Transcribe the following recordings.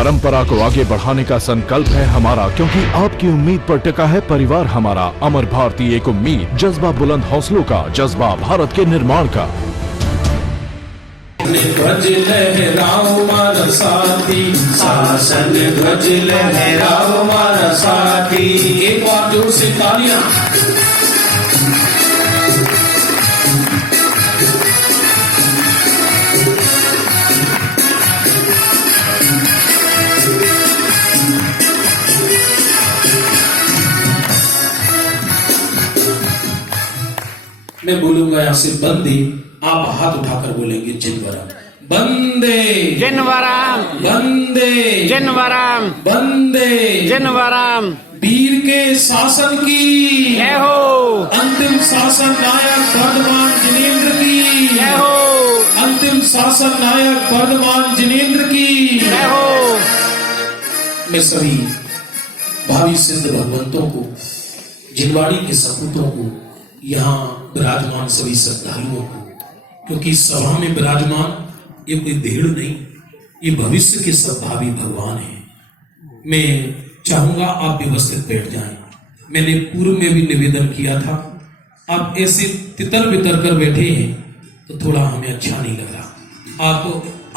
परंपरा को आगे बढ़ाने का संकल्प है हमारा, क्योंकि आपकी उम्मीद पर टिका है परिवार हमारा। अमर भारती एक उम्मीद, जज्बा बुलंद हौसलों का, जज्बा भारत के निर्माण का। ध्वज लहराओ मारा साथी, शासन ध्वज लहराओ मारा साथी। एक बार जोर से तालियां। मैं बोलूंगा यहाँ से बंदे, आप हाथ उठाकर बोलेंगे जिनवरम। बंदे जिनवरम, बंदे जिनवरम, बंदे जिनवरम। वीर के शासन की जय हो, अंतिम शासन नायक वर्धमान जिनेंद्र की जय हो, अंतिम शासन नायक वर्धमान जिनेंद्र की जय हो। मैं सभी भावी सिद्ध भगवंतों को, जिनवाड़ी के सपूतों को, यहाँ विराजमान सभी श्रद्धालुओं को, क्योंकि सभा में विराजमान ये कोई भेड़ नहीं, ये भविष्य के सब भावी भगवान हैं। मैं चाहूंगा आप व्यवस्थित बैठ जाएं। मैंने पूर्व में भी निवेदन किया था, आप ऐसे तितर बितर कर बैठे हैं तो थोड़ा हमें अच्छा नहीं लग रहा। आप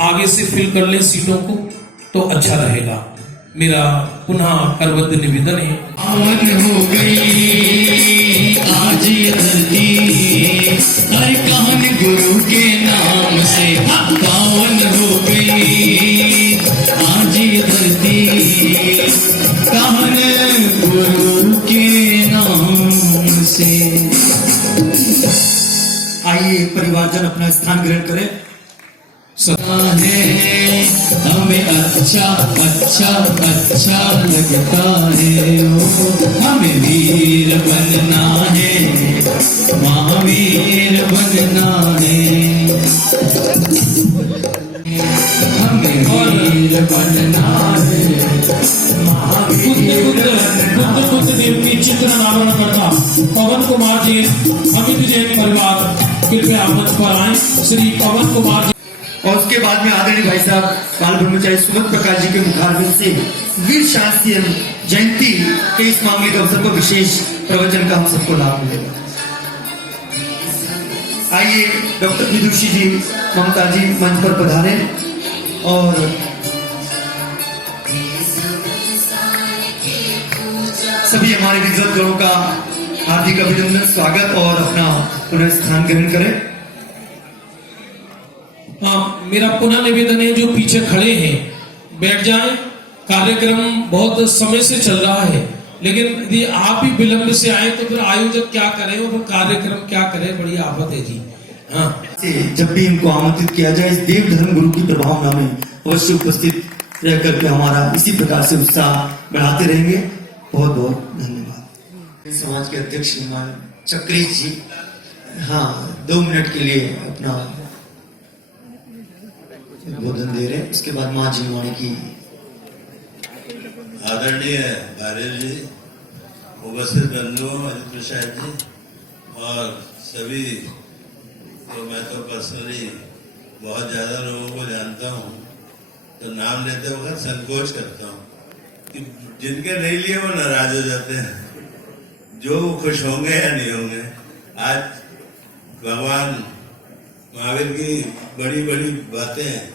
आगे से फिल कर लें सीटों को तो अच्छा रहेगा। मेरा पुनः करबद्ध निवेदन है। पावन हो गई आज ये धरती, हर कान गुरु के नाम से पावन हो गई आज ये धरती, कान गुरु के नाम से। आइए परिवारजन अपना स्थान ग्रहण करें। सदा है हमें अच्छा अच्छा अच्छा लगता है, हमें वीर बनना है, महावीर बनना है, हमें वीर बनना है, महावीर बुद्ध देव की चित्र नामन करता पवन कुमार जी, अमित जैन परिवार कृपया मंच पर आए। श्री पवन कुमार जी। और उसके बाद में आदरणीय भाई साहब बाल ब्रह्मचारी सुमत प्रकाश जी के मुखारबिंद से वीर शास्त्री जयंती के इस मामले के अवसर पर विशेष प्रवचन का हम सबको लाभ मिलेगा। आइए डॉक्टर विदुषी जी, ममता जी मंच पर पधारें और सभी हमारे विद्वतगणों का हार्दिक अभिनंदन, स्वागत और अपना पुनः स्थान ग्रहण करें। मेरा पुनः निवेदन है, जो पीछे खड़े हैं बैठ जाएं। कार्यक्रम बहुत समय से चल रहा है, लेकिन यदि आप ही विलंब से आए तो फिर आयोजक क्या करें और कार्यक्रम क्या करें, बड़ी आफत है जी। हाँ, जब भी इनको आमंत्रित किया जाए इस देव धर्म गुरु की प्रभावना में अवश्य उपस्थित रह करके हमारा इसी प्रकार से उत्साह बढ़ाते रहेंगे। बहुत बहुत धन्यवाद। समाज के अध्यक्ष श्रीमान चक्रेश जी, हाँ 2 मिनट के लिए अपना उद्बोधन दे रहे हैं। उसके बाद माँ जीवाणी की आदरणीय बारेल जी, उपस्थित बंधुओं, अजित प्रसाद जी और सभी, तो मैं तो पर्सनली बहुत ज्यादा लोगों को जानता हूँ, तो नाम लेते वक्त संकोच करता हूँ कि जिनके नहीं लिए वो नाराज हो जाते हैं, जो खुश होंगे या नहीं होंगे। आज भगवान महावीर की बड़ी बड़ी बातें हैं,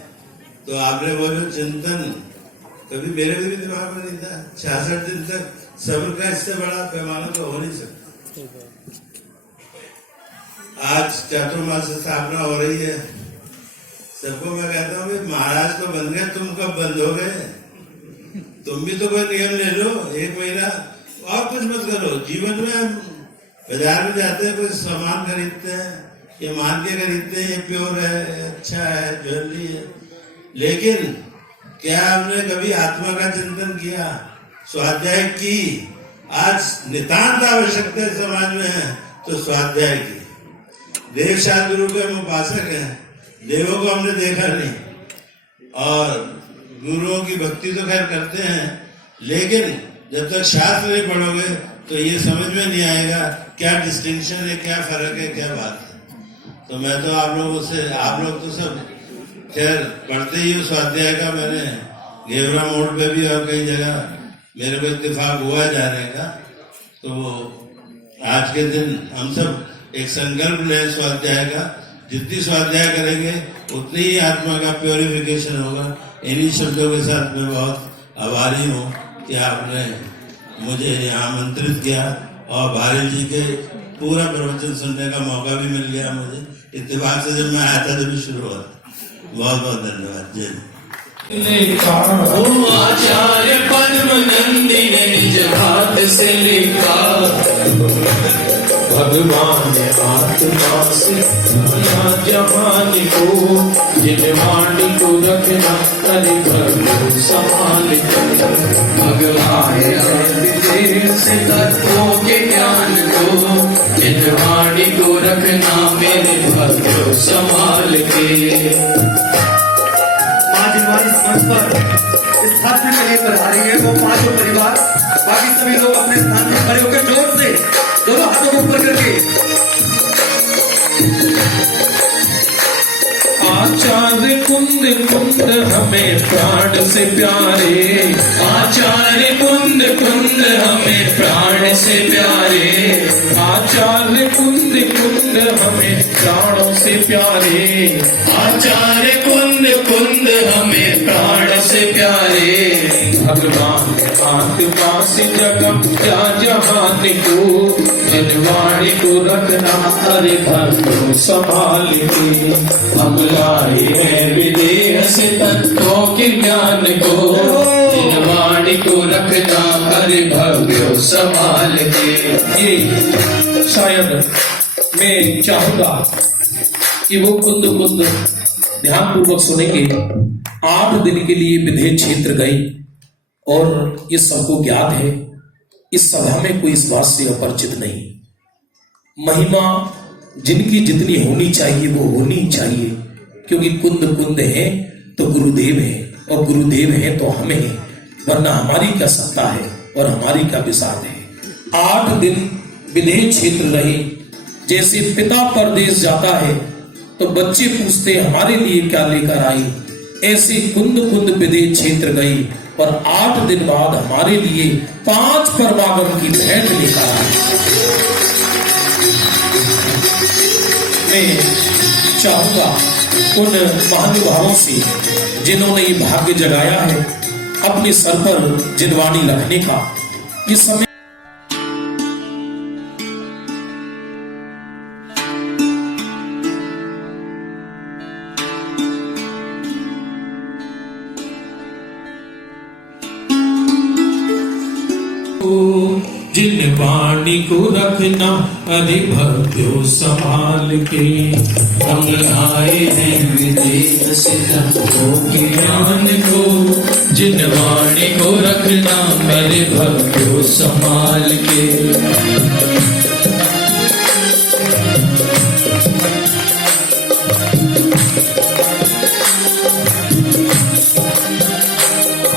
तो आपने वो जो चिंतन कभी मेरे भी दिमाग में नहीं था, 66 दिन तक सब्र का इससे बड़ा पैमाना तो हो नहीं सकता। आज चातुर्मास स्थापना हो रही है, सबको मैं कहता हूँ महाराज तो बन गए, तुम कब बंद हो गए? तुम भी तो कोई नियम ले लो, 1 महीना और कुछ मत करो। जीवन में बाजार में जाते हैं, कोई सामान खरीदते हैं, ये मान के खरीदते हैं ये प्योर है, अच्छा है, ज्वेलरी है, लेकिन क्या हमने कभी आत्मा का चिंतन किया, स्वाध्याय की? आज नितांत आवश्यकता समाज में है तो स्वाध्याय की। देव शास्त्र गुरु के हम उपासक हैं, देवों को हमने देखा नहीं, और गुरुओं की भक्ति तो खैर करते हैं, लेकिन जब तक शास्त्र नहीं पढ़ोगे तो ये समझ में नहीं आएगा क्या डिस्टिंक्शन है, क्या फर्क है, क्या बात है। तो मैं तो आप लोगों से, आप लोग तो सब खैर पढ़ते ही हो स्वाध्याय का, मैंने घेवरा मोड़ पे भी और कई जगह मेरे को इत्तेफाक हुआ जाने का। तो आज के दिन हम सब एक संकल्प लें स्वाध्याय का, जितनी स्वाध्याय करेंगे उतनी ही आत्मा का प्योरिफिकेशन होगा। इन्हीं शब्दों के साथ मैं बहुत आभारी हूँ कि आपने मुझे यहाँ आमंत्रित किया और भारी जी के पूरा प्रवचन सुनने का मौका भी मिल गया मुझे। इत्तेफाक से जब मैं आया था तभी शुरू हुआ। बहुत बहुत धन्यवाद। जय ओ आचार्य पद्म नंदी ने निज हाथ से लिखा, भगवान आत्मा से बना जहान को, जिन वाणी को रखना करे प्रभु संभाल कर। भगवान विदेह से तत्वों के ज्ञान को, जिन वाणी को रखना मेरे भक्त संभाल के। आज हमारी समझ पर इस हाथ में लेकर आ रही है वो पांचों परिवार। बाकी सभी लोग अपने स्थान में खड़े होकर जोर से दोनों हाथों को ऊपर करके। आचार्य कुंद कुंद हमें प्राण से प्यारे, आचार्य कुंद कुंद हमें प्राण से प्यारे, आचार्य कुंद कुंद हमें प्राणों से प्यारे, आचार्य कुंद कुंद हमें प्राण से प्यारे। भगवान आत्मा से जगम क्या जहान को, जनवाणी को रखना हरे भक्तों संभाल के। हम लाए हैं विदेह से तत्वों के ज्ञान को, जनवाणी को रखना हरे भक्तों संभाल के। ये शायद मैं चाहूंगा कि वो कुंद कुंद ध्यान पूर्वक सुनेंगे। 8 दिन के लिए विदेह क्षेत्र गई और ये सबको ज्ञात है, इस सभा में कोई इस बात से अपरिचित नहीं। महिमा जिनकी जितनी होनी चाहिए वो होनी चाहिए, क्योंकि कुंद कुंद है तो गुरुदेव है और गुरुदेव है तो हम हैं, वरना हमारी क्या सत्ता है और हमारी क्या विसात है। 8 दिन विदेह क्षेत्र रहे। जैसे पिता परदेश जाता है तो बच्चे पूछते हमारे लिए क्या लेकर आई, ऐसे कुंद कुंद विदेह क्षेत्र गई और 8 दिन बाद हमारे लिए 5 परमागम की भेंट लेकर आई। मैं चाहूंगा उन महानुभावों से जिन्होंने ये भाग्य जगाया है अपने सर पर जिनवाणी रखने का, इस समय जिन वाणी को रखना अरे भक्तों संभाल के। हम आए हैं विदेह से तत्वों के ज्ञान को, जिन वाणी को रखना अरे भक्तों संभाल के।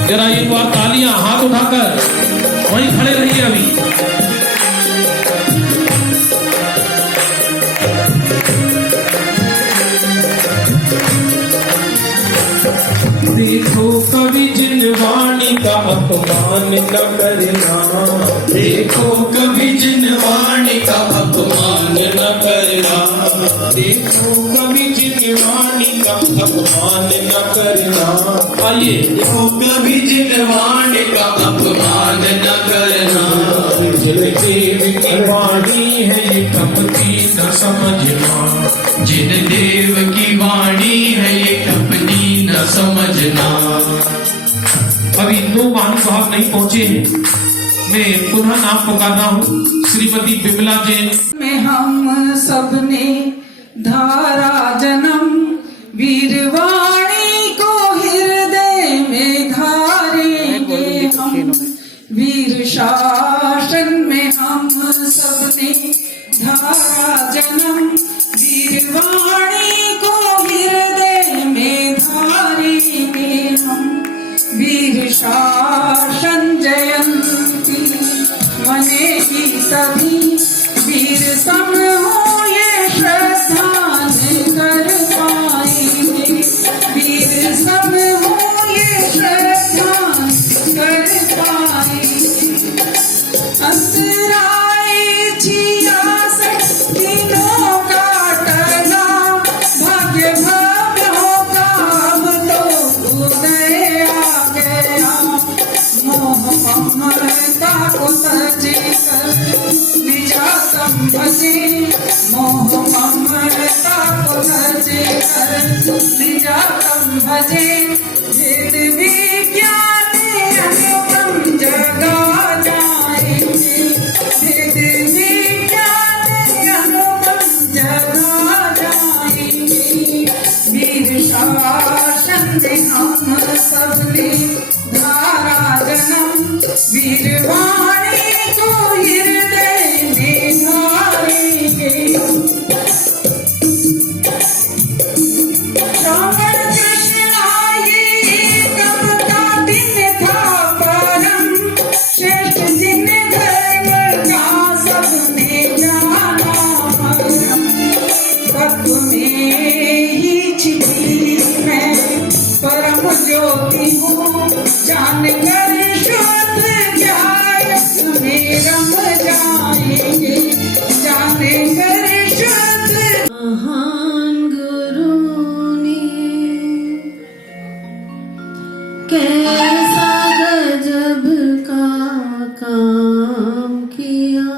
जरा एक बार तालियां हाथ उठाकर वहीं खड़े रहिए। अभी देखो कभी जिनवाणी का अपमान न करना, देखो कभी जिनवाणी का अपमान न करना, देखो कभी जिनवाणी का अपमान न करना। आइए, देखो कभी जिनवाणी का अपमान न करना। जिन देव की वाणी है ये कपटी न समझना, जिन देव की वाणी है ये कपटी न समझना। अभी 2 महानुभाव नहीं पहुंचे हैं, मैं पुनः नाम पुकारता हूँ। श्रीमती बिमला जैन में हम सबने धारा जन्म, वीरवाणी को हृदय में धारेंगे हम। वीर शासन में हम सबने धारा जन्म, वीरवाणी को हृदय में धारेंगे हम। वीर शासन जयंती मनेगी तभी, वीर सम हो ये भजे मोह ममता को भजे कर निजा तम भजे भेद विज्ञान अनुपम जगा जाएंगे भेद विज्ञान अनुपम जगा जाएंगे वीर शासन में हम सबने धारा जन्म वीरवाणी को हृदय में धारेंगे श्रावण कृष्ण आए कब का दिन था परम श्रेष्ठ दिन धर्म का सबने जाना परम तत्व में ही छिपी मैं परम ज्योति हूँ जान कर शुद्ध ध्यान में रम जाएंगे जान कर शुद्ध महान गुरु ने कैसा गजब का काम किया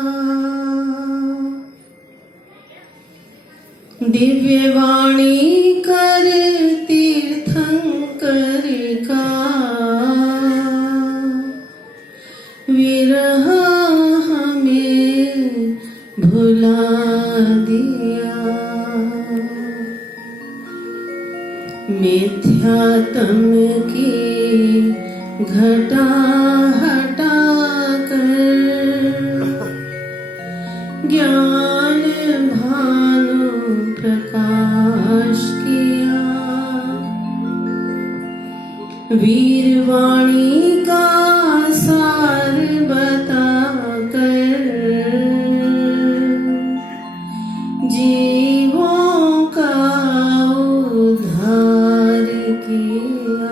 दिव्य वाणी कर तीर्थंकर का विरह हमें भुला दिया मिथ्यात्म की घटा हटा कर ज्ञान भानु प्रकाश किया वीरवाणी का सार बता कर जीवों का उद्धार किया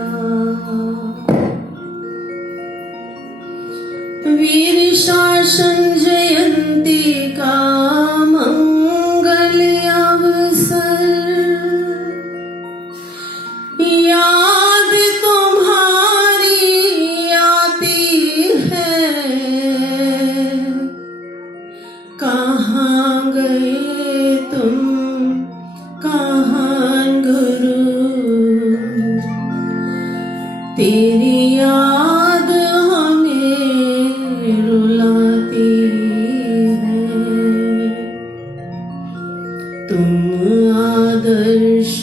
वीर शासन जयंती का मंगल अवसर याद तुम्हारी आती है कहाँ गए तुम कहाँ गुरु तेरी याद हमें रुलाती है तुम आदर्श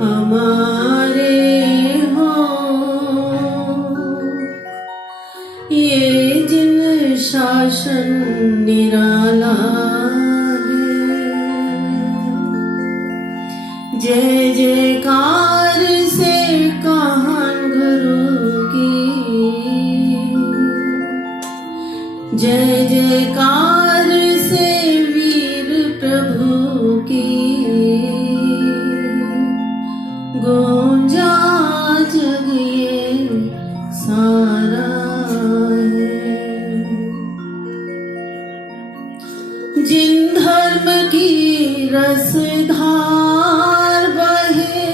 हमारे हो ये जिन शासन निराला है जय जयकार से कहान गुरु की जय जयकार से वीर प्रभु की गूंजा जग ये सारा है जिन धर्म की रसधार बहे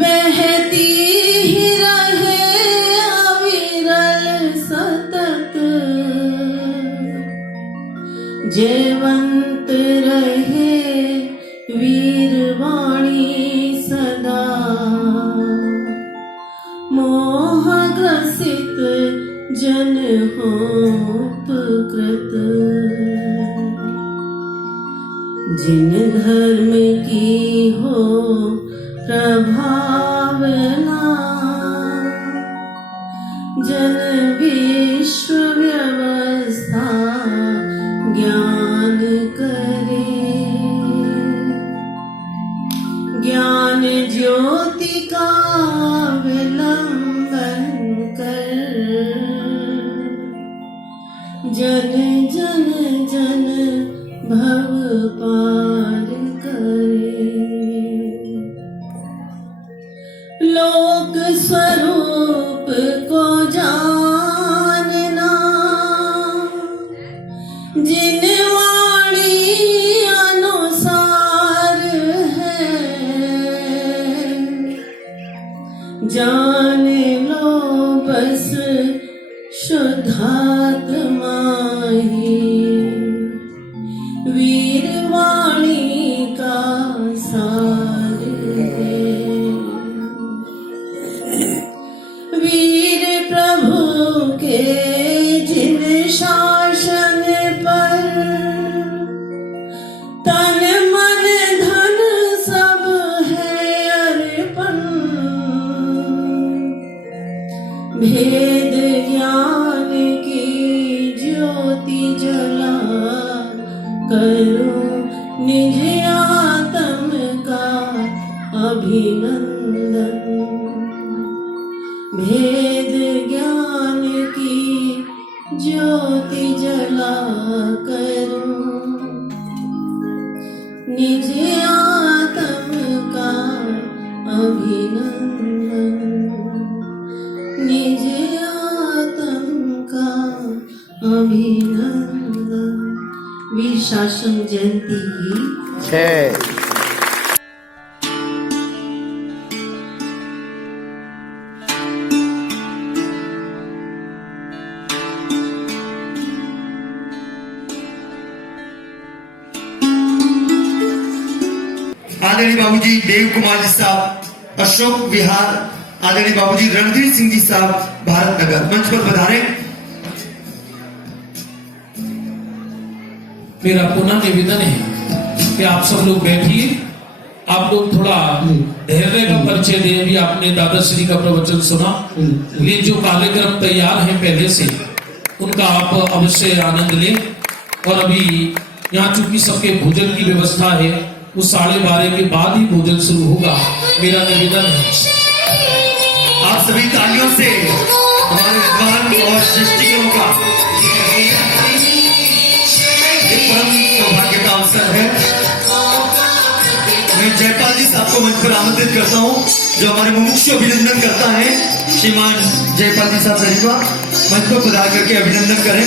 बहती ही रहे अविरल सतत जयवंत रहे वीरवाणी सदा मोहग्रसित जन हो उपकृत जिन धर्म की हो प्रभावना जन विश्व व्यवस्था ज्ञान करे ज्ञान ज्योति का विलंबन कर जन जन जन भव पार करे लोक स्वरूप को जानना जिन वाणी अनुसार है जान लो बस शुद्धात्मा ही वीरवाणी का सार है। वीर प्रभु के जिन शासन पर तन मन धन सब है अर्पण। भेद ज्ञान की ज्योति जला करो निज आत्म का अभिनंदन। भेद ज्ञान की ज्योति जला करो निज आत्म का अभिनंदन। निज आत्म का अभिनंदन। वीर शासन जयंती की जय। आदरणीय बाबूजी देव कुमार जी साहब, अशोक विहार, आदरणीय बाबूजी रणधीर सिंह जी साहब, भारत नगर, मंच पर पधारे। मेरा पुनः निवेदन है कि आप सब लोग बैठिए। आप लोग थोड़ा धैर्य का परिचय दें। अभी आपने दादाश्री का प्रवचन सुना। ये जो कार्यक्रम तैयार है पहले से, उनका आप अवश्य आनंद लें। और अभी यहाँ चूंकि सबके भोजन की व्यवस्था है, वो 12:30 के बाद ही भोजन शुरू होगा। मेरा निवेदन है आप सभी तालियों से हमारे विद्वान और सृष्टिकरों का एक परम सौभाग्य का अवसर है। मैं जयपाल जी साहब को मंच पर आमंत्रित करता हूँ, जो हमारे मुमुक्षु अभिनंदन करता है। श्रीमान जयपाल जी साहब सरिवा मंच पर पधार करके अभिनंदन करें।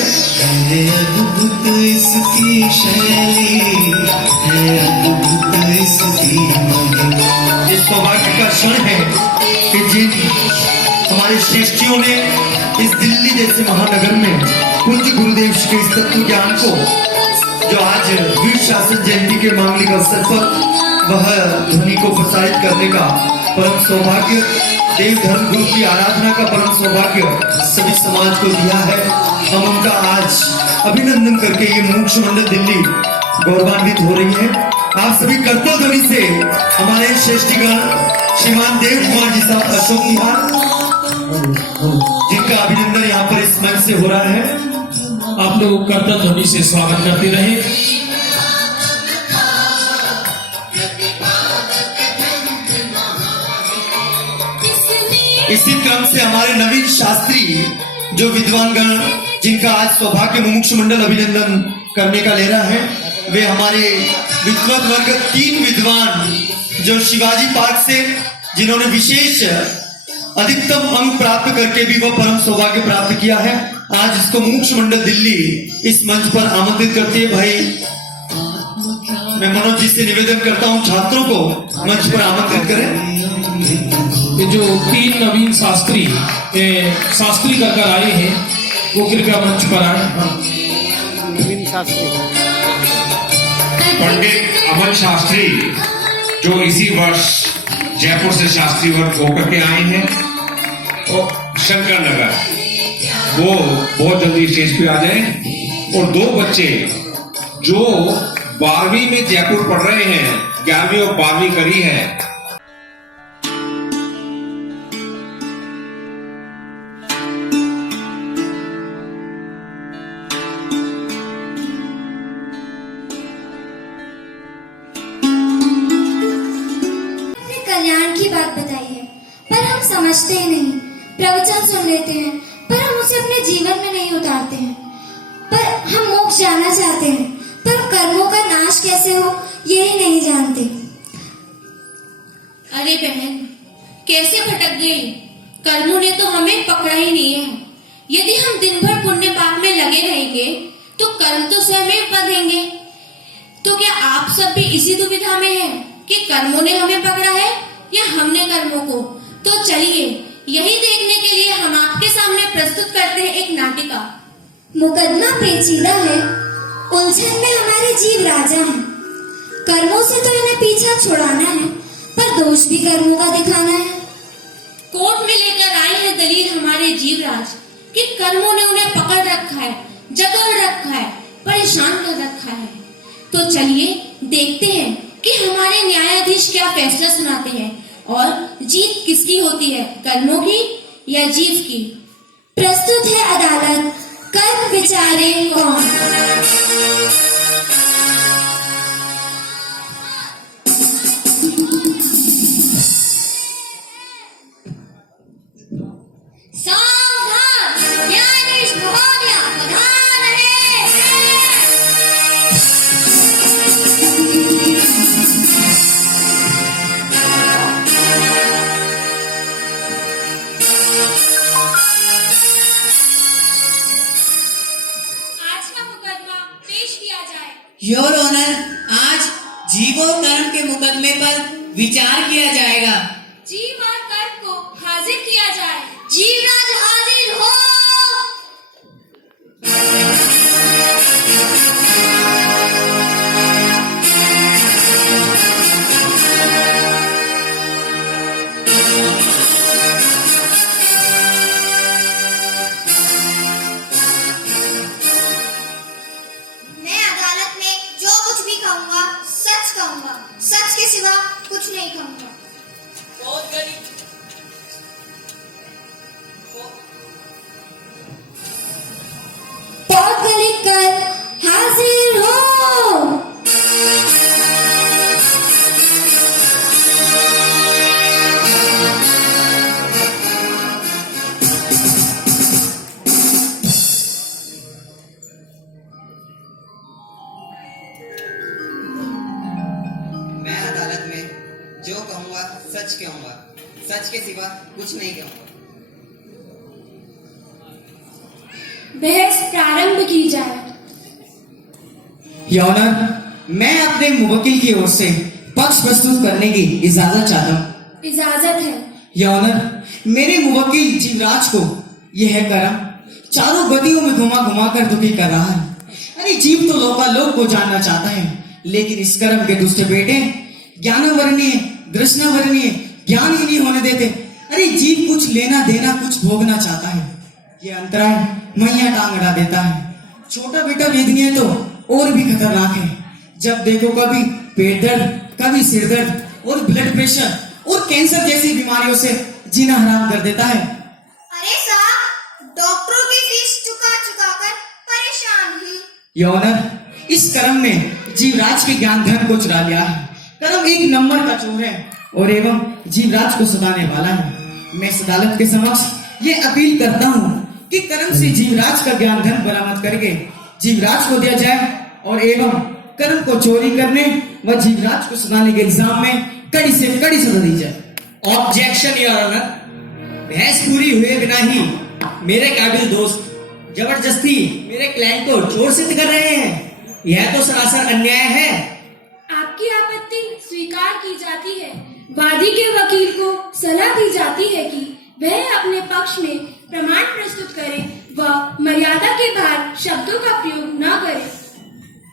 अद्भुत इसकी शैली है, अद्भुत इसकी महिमा। ये सौभाग्य का क्षण है कि जिन हमारे श्रेष्ठियों ने इस दिल्ली जैसे महानगर में पूज्य गुरुदेव के इस तत्व ज्ञान को, जो आज वीर शासन जयंती के मांगलिक अवसर पर वह ध्वनि को प्रसारित करने का परम सौभाग्य, देव धर्म गुरु की आराधना का परम सौभाग्य सभी समाज को दिया है। हम उनका आज अभिनंदन करके ये मुमुक्ष मंडल दिल्ली गौरवान्वित हो रही है। आप सभी कर्तव्य ध्वनि से हमारे श्रेष्ठीगण श्रीमान देव कुमार जी साहब, अशोक विहार, जिनका अभिनंदन यहाँ पर इस मंच से हो रहा है, आप लोग कर्तव्य ध्वनि से स्वागत करते रहे। इसी क्रम से हमारे नवीन शास्त्री, जो विद्वान गण जिनका आज सौभाग्य मुमुक्ष मंडल अभिनंदन करने का ले रहा है, वे हमारे विद्वत वर्ग 3 विद्वान जो शिवाजी पार्क से, जिन्होंने विशेष अधिकतम अंक प्राप्त करके भी वह परम सौभाग्य प्राप्त किया है, आज इसको मुमुक्ष मंडल दिल्ली इस मंच पर आमंत्रित करती है। भाई मैं मनोज जी से निवेदन करता हूँ, छात्रों को मंच पर आमंत्रित करें। ये जो 3 नवीन शास्त्री कर आए हैं, वो कृपया मंच पर आए। पंडित अमन शास्त्री, जो इसी वर्ष जयपुर से शास्त्री वर्ग होकर के आए हैं, और शंकर नगर, वो बहुत जल्दी स्टेज पे आ जाए। और 2 बच्चे जो 12वीं में जयपुर पढ़ रहे हैं, 11वीं और 12वीं करी है। कल्याण की बात बताई है, पर हम समझते ही नहीं। प्रवचन सुन लेते हैं, पर हम उसे अपने जीवन में नहीं उतारते हैं। पर हम मोक्ष जाना चाहते हैं, पर कर्मों का नाश कैसे हो यही नहीं जानते। अरे बहन, कैसे भटक गई? कर्मों ने तो हमें पकड़ा ही नहीं है। यदि हम दिन भर पुण्य पाप में लगे रहेंगे, तो कर्म तो स्वयं बंधेंगे। तो क्या आप सब भी इसी दुविधा में हैं कि कर्मों ने हमें पकड़ा है या हमने कर्मों को? तो चलिए, यही देखने के लिए हम आपके सामने प्रस्तुत करते हैं एक नाटिका। मुकदमा पेचीदा है, उलझन में हमारे जीव राजा हैं। कर्मों से तो इन्हें पीछा छुड़ाना है, पर दोष भी कर्मों का दिखाना है। कोर्ट में लेकर आए हैं दलील हमारे जीवराज कि कर्मों ने उन्हें पकड़ रखा है, जकड़ रखा है, परेशान कर रखा है। तो चलिए देखते हैं कि हमारे न्यायाधीश क्या फैसला सुनाते हैं और जीत किसकी होती है, कर्मों की या जीव की। प्रस्तुत है अदालत, कर्म विचारे कौन। सावधान, न्यायाधीश महोदय प्रधान है। आज का मुकदमा पेश किया जाए। योर ऑनर, आज जीव और कर्म के मुकदमे पर विचार किया जाएगा। जीव और कर्म को हाजिर किया जाए। जीवराज हाजिर हो। मैं अदालत में जो कुछ भी कहूँगा सच कहूँगा, सच के सिवा कुछ नहीं कहूँगा। पौधगलिक कर हाजिर हो। मैं अदालत में जो कहूँगा सच कहूँगा, सच के सिवा कुछ नहीं कहूँगा। बहस प्रारंभ की जाए। योर ऑनर, मैं अपने मुवक्किल की ओर से पक्ष प्रस्तुत करने की इजाजत चाहता हूँ। इजाजत है। योर ऑनर, मेरे मुवक्किल जीवराज को यह कर्म चारों गतियों में घुमा घुमा कर दुखी कर रहा है। अरे जीव तो लोकालोक को जानना चाहता है, लेकिन इस कर्म के दुष्ट बेटे ज्ञानवर्णीय दृष्णवर्णीय ज्ञान ही नहीं होने देते। अरे जीव कुछ लेना देना कुछ भोगना चाहता है, ये अंतराय मैया टांग अड़ा देता है। छोटा बेटा वेदनीय तो और भी खतरनाक है। जब देखो कभी पेट दर्द, कभी सिर दर्द और ब्लड प्रेशर और कैंसर जैसी बीमारियों से जीना हराम कर देता है। अरे साहब, डॉक्टरों की फीस चुका चुका कर परेशान हूँ। योर ऑनर, इस कर्म ने जीवराज के ज्ञान धन को चुरा लिया है। कर्म एक नंबर का चोर है और एवं जीवराज को सताने वाला है। मैं इस अदालत के समक्ष ये अपील करता हूँ कि कर्म से जीवराज का ज्ञान धन बरामद करके जीवराज को दिया जाए और एवं कर्म को चोरी करने व जीवराज को सताने के इल्जाम में कड़ी से कड़ी सजा दी जाए। ऑब्जेक्शन योर ऑनर, बहस पूरी हुए बिना ही मेरे काबिल दोस्त जबरदस्ती मेरे क्लाइंट को चोर सिद्ध कर रहे हैं। यह तो सरासर अन्याय है। आपकी आपत्ति स्वीकार की जाती है। वादी के वकील को सलाह दी जाती है कि वह अपने पक्ष में प्रमाण प्रस्तुत करे व मर्यादा के बाहर शब्दों का प्रयोग न करे।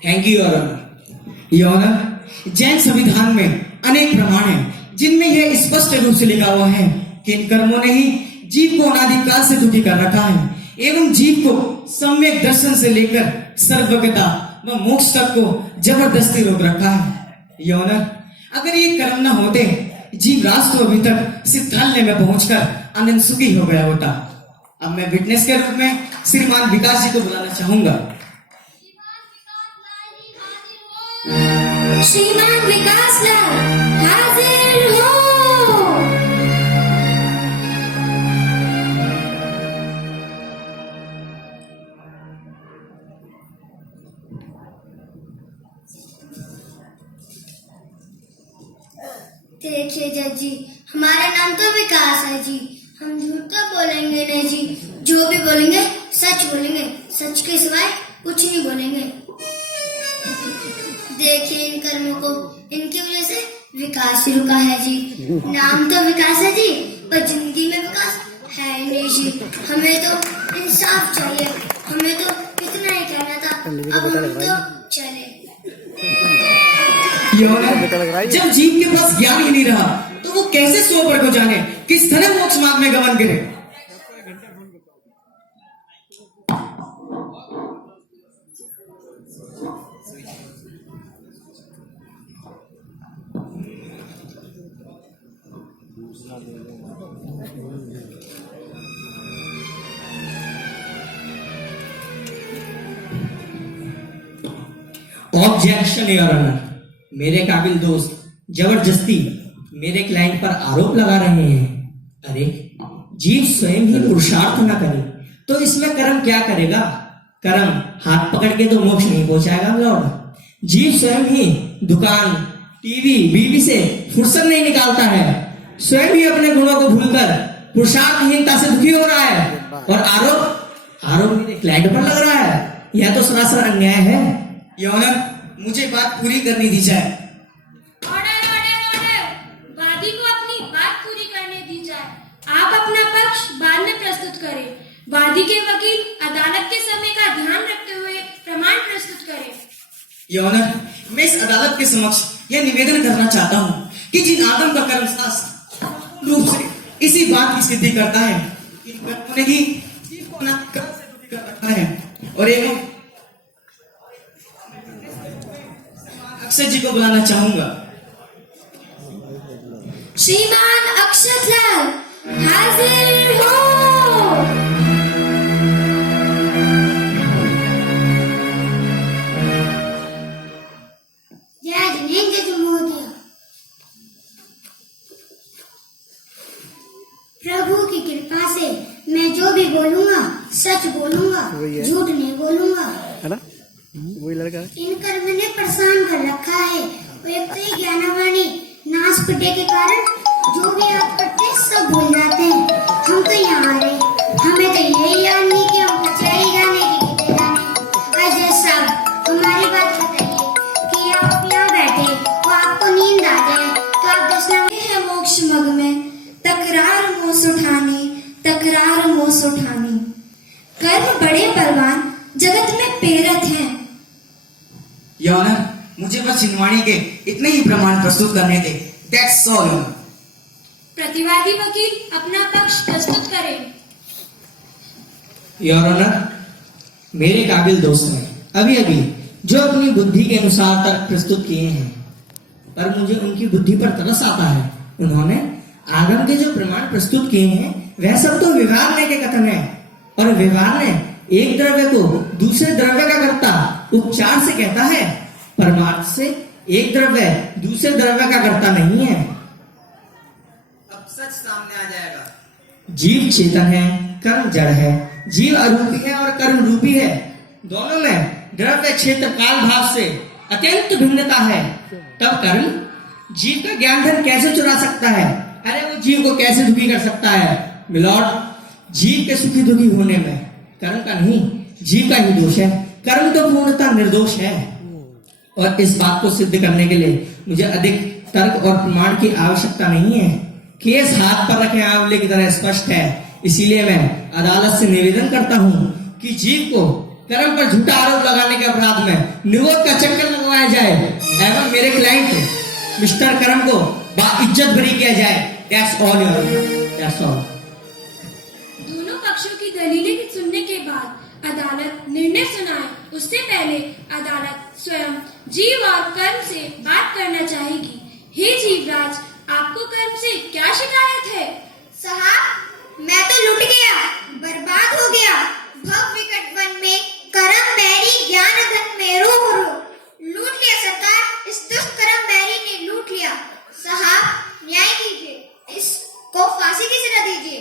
Thank you your honour. Your honour, Jain संविधान में अनेक प्रमाण हैं जिनमें यह स्पष्ट रूप से लिखा हुआ है कि इन कर्मों ने ही जीव को अनादिकाल से दुखी कर रखा है एवं जीव को सम्यक दर्शन से लेकर सर्वज्ञता व मोक्ष तक को जबरदस्ती रोक रखा है। योर ऑनर, अगर ये कर्म न होते जीवराज तो अभी तक सिद्धालय में पहुंचकर आनंद सुखी हो गया होता। अब मैं विटनेस के रूप में श्रीमान विकास जी को बुलाना चाहूंगा। श्रीमान विकास लाल हाजिर हो। देखिए जज जी, हमारा नाम तो विकास है जी। हम झूठ तो बोलेंगे नहीं जी, जो भी बोलेंगे सच बोलेंगे, सच के सिवाय कुछ नहीं बोलेंगे। देखिए इन कर्मों को, इनकी वजह से विकास ही रुका है जी। नाम तो विकास है जी, पर जिंदगी में विकास है नहीं जी। हमें तो इंसाफ चाहिए। हमें तो इतना ही कहना था अब हम तो चले। जब जीव के पास ज्ञान ही नहीं रहा तो वो कैसे स्वपर को जाने, किस तरह मोक्ष मार्ग में गमन करे। ऑब्जेक्शन योर ऑनर, मेरे काबिल दोस्त जबरदस्ती मेरे क्लाइंट पर आरोप लगा रहे हैं। अरे जीव स्वयं ही पुरुषार्थ ना करे तो इसमें कर्म क्या करेगा? कर्म हाथ पकड़ के तो मोक्ष नहीं पहुंचाएगा लॉर्ड। जीव स्वयं ही दुकान, टीवी, बीवी से फुर्सत नहीं निकालता है, स्वयं ही अपने गुणों को भूलकर पुरुषार्थहीनता से दुखी हो रहा है, और आरोप मेरे क्लाइंट पर लग रहा है। यह तो सरासर अन्याय है। योर ऑनर, मुझे बात पूरी करनी दी जाए। ऑर्डर ऑर्डर ऑर्डर, वादी को अपनी बात पूरी करने दी जाए। आप अपना पक्ष बाद में प्रस्तुत करें। वादी के वकील अदालत के समय का ध्यान रखते हुए प्रमाण प्रस्तुत करें। योर ऑनर, मैं इस अदालत के समक्ष यह निवेदन करना चाहता हूँ कि जिन आदम का कर्म शास्त्र रूप से इसी बात की सिद्धि करता है कि कर्मों ने ही जीव को अनाथ कर्म से दुखी कर रखा है, और एवं अक्षय जी को बुलाना चाहूंगा। श्रीमान अक्षत लाल हाजिर हो। जय जिनेंद्र जी महोदय, प्रभु की कृपा से मैं जो भी बोलूंगा सच बोलूंगा, झूठ नहीं बोलूंगा। है ना, वही लड़का है। इन कर्म ने परेशान कर रखा है, और एक तो ये ज्ञानवाणी नाश पिटे के कारण जो भी आप करते हैं सब भूल जाते हैं। हम तो यहाँ आ रहे, हमें तो यही याद नहीं कि हम कचहरी जाने की कितने जाने। अजय साहब, हमारी बात बताइए कि आप यहाँ बैठे तो आपको नींद आ जाए तो आप दसना है मोक्ष मग में तकरार मोस उठाने, तकरार मोस उठाने। कर्म बड़े बलवान जगत में पेरत हैं। योर ऑनर, मुझे बस जिनवाणी के इतने ही प्रमाण प्रस्तुत करने थे। That's all. प्रतिवादी वकील अपना पक्ष प्रस्तुत करें। योर ऑनर, मेरे काबिल दोस्त ने अभी अभी जो अपनी बुद्धि के अनुसार तर्क प्रस्तुत किए हैं, पर मुझे उनकी बुद्धि पर तरस आता है। उन्होंने आगम के जो प्रमाण प्रस्तुत किए हैं वह सब तो व्यवहार ने के कथन है, और व्यवहार ने एक द्रव्य को दूसरे द्रव्य का करता उपचार से कहता है, परमार्थ से एक द्रव्य दूसरे द्रव्य का करता नहीं है। अब सच सामने आ जाएगा। जीव चेतन है, कर्म जड़ है। जीव अरूपी है और कर्म रूपी है। दोनों में द्रव्य क्षेत्र काल भाव से अत्यंत भिन्नता है। तब कर्म जीव का ज्ञान धन कैसे चुरा सकता है? अरे वो जीव को कैसे दुखी कर सकता है? मिलॉर्ड, जीव के सुखी दुखी होने में कर्म का नहीं, जीव का ही दोष है। कर्म तो पूर्णतः निर्दोष है, और इस बात को सिद्ध करने के लिए मुझे अधिक तर्क और प्रमाण की आवश्यकता नहीं है। केस हाथ पर रखे आंवले की तरह स्पष्ट है। इसीलिए मैं अदालत से निवेदन करता हूँ कि जीव को कर्म पर झूठा आरोप लगाने के अपराध में निवोद का चक्कर लगवाया जाए, एवं मेरे क्लाइंट मिस्टर कर्म को बाइज्जत बरी किया जाए। That's all your honour, that's all. दोनों पक्षों की दलीलें सुनने के बाद अदालत निर्णय सुनाए उससे पहले अदालत स्वयं जीव और कर्म से बात करना चाहेगी। हे जीवराज, आपको कर्म से क्या शिकायत है? साहब, मैं तो लुट गया, बर्बाद हो गया। भव विकट वन में कर्म बैरी ज्ञान धन मेरो गुरु लूट लिया सरकार। इस दुष्ट कर्म बैरी ने लूट लिया। साहब, न्याय कीजिए, इसको फांसी की सजा दीजिए।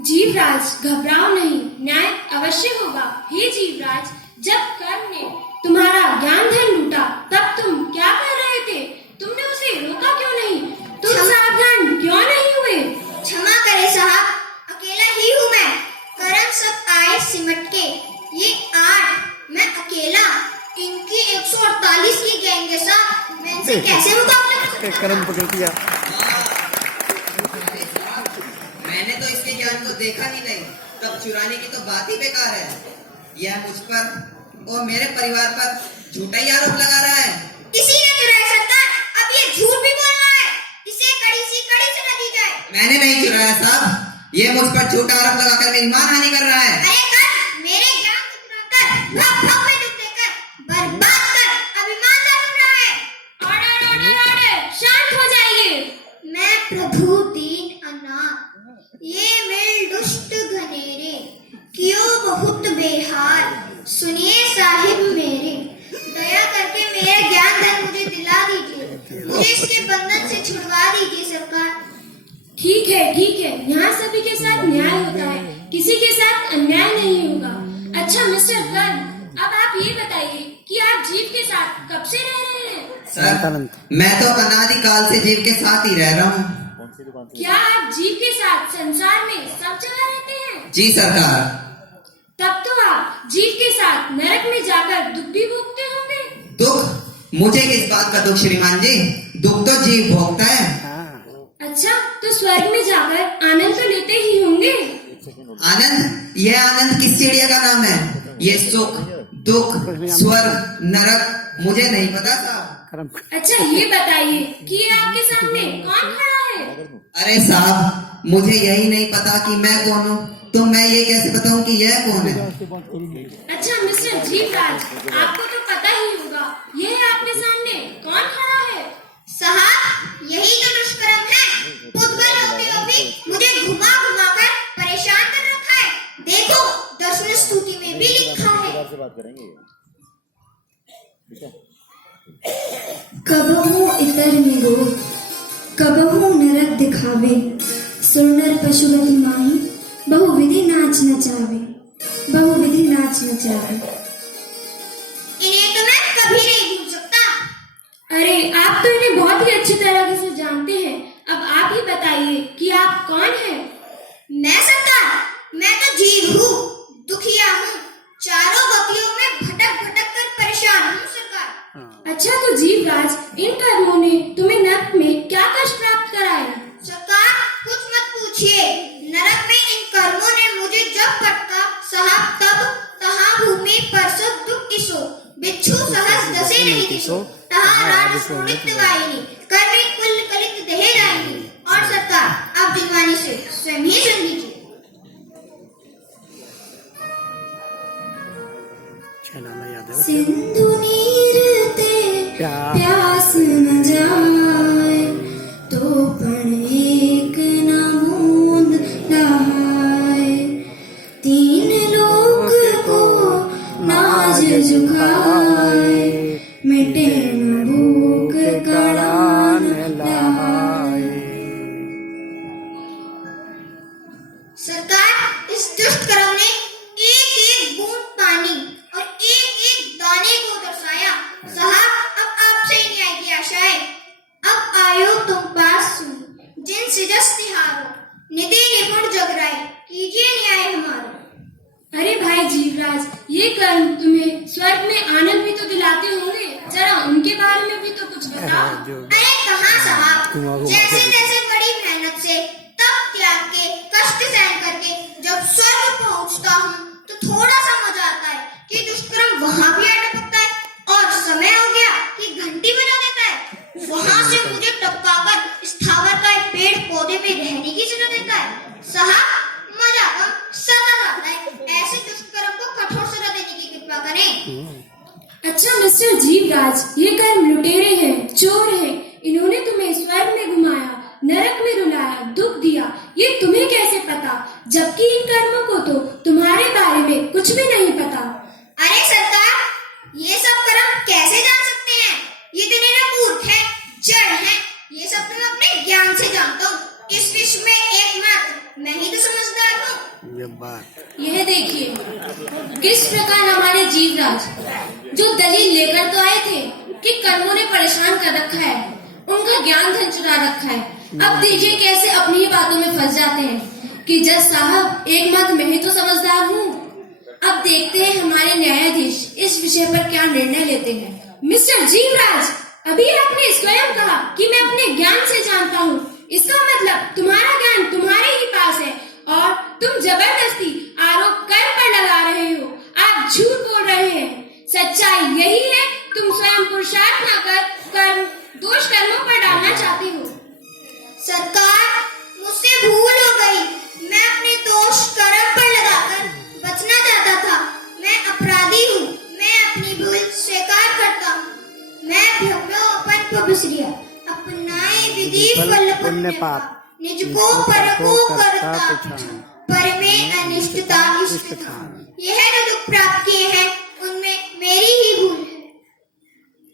जीवराज, घबराओ नहीं, न्याय अवश्य होगा। हे जीवराज, जब कर्म ने तुम्हारा ज्ञान धन लूटा तब तुम क्या कर रहे थे? तुमने उसे रोका क्यों नहीं? तुम सावधान क्यों नहीं हुए? क्षमा करें साहब, अकेला ही हूँ मैं। कर्म सब आए सिमट के, ये 8 मैं अकेला, इनकी 148 की गैंग के साथ मैं इनसे कैसे मुकाबला कर सकता? कर्म पकड़ दिया। मैंने तो इसके ज्ञान को देखा ही नहीं, तब चुराने की तो बात ही बेकार है। यह मुझ पर और मेरे परिवार पर झूठा ही आरोप लगा रहा है। किसी ने चुराया सरकार, अब ये झूठ भी बोलना है, इसे कड़ी सजा दी जाए। मैंने नहीं चुराया साहब, ये मुझ पर झूठा आरोप लगाकर मेरी मानहानि कर रहा है। अरे कर, मेरे ज्ञान को चुराकर, भग में डूब देकर, बर्बाद कर, अभिमान ना डूब रहा है। ऑर्डर ऑर्डर ऑर्डर, शांत हो जाइए। मैं प्रभु दीन अनाथ, ये मिल दुष्ट घनेरे, क्यों बहुत बेहाल, सुनिए साहिब मेरे, दया करके मेरा ज्ञान धन मुझे दिला दीजिए, मुझे इसके बंधन से छुड़वा दीजिए सरकार। ठीक है, यहाँ सभी के साथ न्याय होता है, किसी के साथ अन्याय नहीं होगा। अच्छा मिस्टर कर्ण, अब आप ये बताइए कि आप जीव के साथ कब से रह रहे हैं? सर, मैं तो अनादिकाल से जीव के साथ ही रह रहा हूँ। क्या आप जीव के साथ संसार में सब जगह रहते हैं? जी सरकार। तब तो आप जीव के साथ नरक में जाकर दुख भी भोगते होंगे। दुख? मुझे किस बात का दुख श्रीमान जी, दुख तो जीव भोगता है। अच्छा, तो स्वर्ग में जाकर आनंद तो लेते ही होंगे। आनंद? यह आनंद किस चिड़िया का नाम है? ये सुख, दुख, स्वर्ग, नरक मुझे नहीं पता साहब। अच्छा ये बताइए कि ये आपके सामने कौन खड़ा है? अरे साहब, मुझे यही नहीं पता कि मैं कौन हूँ, तो मैं ये कैसे बताऊँ कि यह कौन है? अच्छा मिस्टर जीवराज, आपको तो पता ही होगा, ये आपके सामने कौन खड़ा है? साहब, यही तो दुष्कर्म है, पुतबल होते हुए भी मुझे घुमा घुमा कर परेशान कर रखा है। देखो, दसवीं स्तुति में भी लिखा है, कबहू इतर निगो, कबहू नरक दिखावे, सुरनर पशुपति माही, बहुविधि नाच नचावे, बहुविधि नाच नचावे। इन्हें तो मैं कभी नहीं भूल सकता। अरे आप तो इन्हें बहुत ही अच्छी तरह से जानते हैं, अब आप ही बताइए कि आप कौन हैं? मैं सरकार, मैं तो जीव हूँ, दुखिया हूँ, चारों गतियों में भटक भटक कर परेशान हूँ सरकार। अच्छा तो जीवराज, इन कर्मों ने तुम्हें नरक में क्या कष्ट प्राप्त कराया? सरकार कुछ मत पूछिए, नरक में इन कर्मों ने मुझे जब पटका साहब, तब तहाँ भूमि पर सुख दुख किसो, बिच्छू सहस दसे नहीं किसो, तहाँ राज स्फुरित वाहिनी, कर्मी कुल कलित देहे जाएंगी। और सरकार आप दिलवानी से स्वयं ही सुन लीजिए। सिंधु नीर ते प्यास न जाए, तो पण एक न बूंद नहाए, तीन लोक को नाज झुकाए, मिटे न भूख कड़ान लहाए। सरकार, इस दुष्ट कर्म ने एक एक बूंद पानी और एक एक दाने को दर्शाया। साहब, अब आपसे न्याय की आशा है, अब आयो तुम पास सुन, जिन सिजस तिहारो, निधि निपुण जगराई, कीजिए न्याय हमारा। अरे भाई जीवराज, ये कर्म तुम्हें स्वर्ग में आनंद भी तो दिलाते होंगे, जरा उनके बारे में भी तो कुछ बताओ। अरे कहाँ साहब, जैसे जैसे बड़ी मेहनत से तप त्याग के कष्ट सहन करके जब स्वर्ग पहुँचता हूँ, तो थोड़ा सा मजा आता है कि दुष्कर्म वहाँ भी अटकता है, और समय हो गया कि घंटी बजा देता है, वहाँ से मुझे टपकाकर स्थावर का एक पेड़ पौधे में रहने की सजा देता है। साहब, मजा कम सजा आता है, ऐसे दुष्कर्म को कठोर सजा देने की कृपा करें। अच्छा मिस्टर जीवराज, ये कर्म लुटेरे हैं, चोर हैं, इन्होंने तुम्हें स्वर्ग में घुमाया, नरक में रुलाया, दुख दिया, ये तुम्हें कैसे पता, जबकि इन कर्मों को तो तुम्हारे बारे में कुछ भी नहीं पता। अरे सरकार, ये सब कर्म कैसे जान सकते हैं, ये इतने ना मूर्ख है, जड़ है, ये सब तो मैं अपने ज्ञान से जानता हूँ, इस विश्व में एकमात्र मैं ही तो समझदार हूँ। यह देखिए किस प्रकार हमारे जीवराज जो दलील लेकर तो आए थे कि कर्मों ने परेशान कर रखा है, उनका ज्ञान धन चुरा रखा है, अब देखिए कैसे अपनी ही बातों में फंस जाते हैं कि जज साहब एकमात्र मैं ही तो समझदार हूँ। अब देखते हैं हमारे न्यायाधीश इस विषय पर क्या निर्णय लेते हैं। मिस्टर जीवराज, अभी आपने स्वयं कहा कि मैं अपने ज्ञान से जानता हूँ, इसका मतलब तुम्हारा ज्ञान तुम्हारे ही पास है और तुम जबरदस्ती आरोप कर पर लगा रहे हो, आप झूठ बोल रहे हैं। सच्चाई यही है, तुम स्वयं पुरुषार्थ न कर कर्म दोष कर्मों पर डालना चाहती हो। सरकार, मुझसे भूल हो गई। मैं अपने दोष कर्म पर लगाकर बचना चाहता था। मैं अपराधी हूँ। मैं अपनी भूल स्वीकार करता हूँ। मैं भ्रमोपन को बिसरिया अपनाए विधि फल पुण्य पाप निज को परको करता पर में अनिष्टता इष्ट था। यह जो दुख प्राप्त किए हैं उनमें मेरी ही भूल है।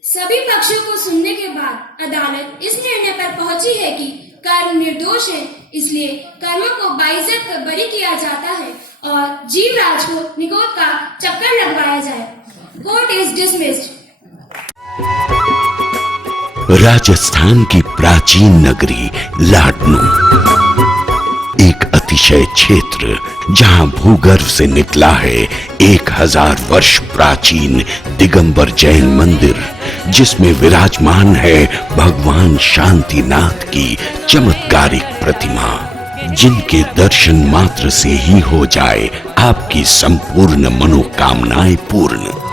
सभी पक्षों को सुनने के बाद अदालत इस निर्णय पर पहुंची है कि कर्म निर्दोष है, इसलिए कर्मों को बाइज्जत कर बरी किया जाता है और जीवराज को निकोद का चक्कर लगवाया जाए। Court is dismissed. राजस्थान की प्राचीन नगरी लाडनू, एक अतिशय क्षेत्र जहां भूगर्भ से निकला है 1000 वर्ष प्राचीन दिगंबर जैन मंदिर, जिसमें विराजमान है भगवान शांतिनाथ की चमत्कारिक प्रतिमा, जिनके दर्शन मात्र से ही हो जाए आपकी संपूर्ण मनोकामनाएं पूर्ण।